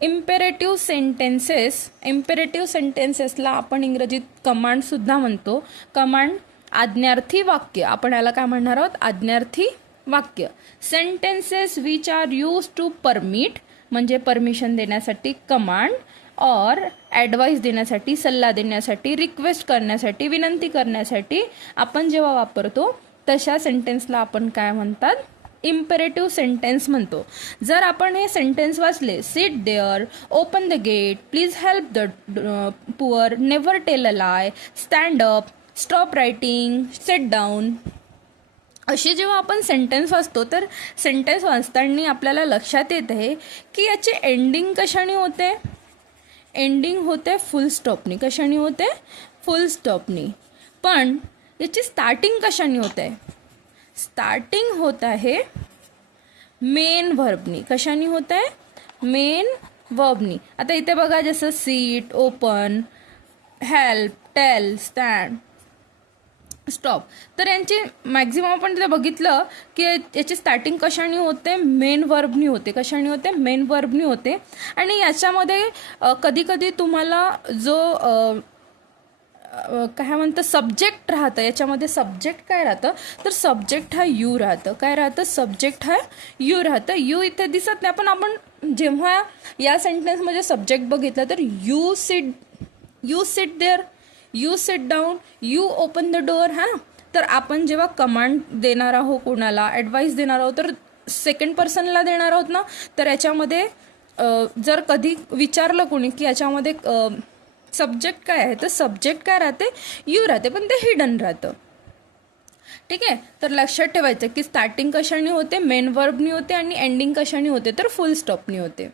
Imperative सेंटेन्सेसला आपण इंग्रजीत कमांडसुद्धा म्हणतो. कमांड आज्ञार्थी वाक्य, आपण याला काय म्हणणार आहोत, आज्ञार्थी वाक्य. Sentences which are use to permit म्हणजे परमिशन देण्यासाठी कमांड, और ॲडवाईस देण्यासाठी, सल्ला देण्यासाठी, रिक्वेस्ट करण्यासाठी, विनंती करण्यासाठी आपण जेव्हा वापरतो तशा सेंटेन्सला आपण काय म्हणतात, इम्पेरेटिव्ह सेंटेन्स म्हणतो. जर आपण हे सेंटेन्स वाचले, sit there, open the gate, please help the poor, never tell a lie, stand up, stop writing, sit down, अशी जेव्हा आपण सेंटेन्स वाचतो तर सेंटेन्स वाचताना आपल्याला लक्षात येत आहे की याची एंडिंग कशाने होते, एंडिंग होते फुल स्टॉपनी. कशाने होते, फुल स्टॉपनी. पण याची स्टार्टिंग कशाने होते, स्टार्टिंग होत आहे मेन व्हर्बनी. कशाने होत आहे, मेन वर्बनी. आता इथे बघा, जसं sit, open, help, tell, stand, stop, तर यांची मॅक्झिमम आपण तिथे बघितलं की याची स्टार्टिंग कशाने होते, मेन वर्बनी होते. कशाने होते, मेन वर्बनी होते. आणि याच्यामध्ये कधी कधी तुम्हाला जो काय म्हणतं सब्जेक्ट राहतं, याच्यामध्ये सब्जेक्ट काय राहतं, तर सब्जेक्ट हा यू राहतं. काय राहतं, सब्जेक्ट हा यू राहतं. यू इथे दिसत नाही, पण आपण जेव्हा या सेंटेन्समध्ये सब्जेक्ट बघितलं तर you sit there, you sit down, you open the door. हां, तर आपण जेव्हा कमांड देणार आहोत, कोणाला ॲडवाईस देणार आहोत, तर सेकंड पर्सनला देणार आहोत ना, तर याच्यामध्ये जर कधी विचारलं कोणी की याच्यामध्ये सब्जेक्ट काय आहे, तर सब्जेक्ट काय राहते, यू राहते, पण ते हिडन राहतं. ठीक आहे, तर लक्षात ठेवायचं की स्टार्टिंग कशाने होते, मेन वर्बनी होते, आणि एंडिंग कशाने होते, तर फुल स्टॉपनी होते.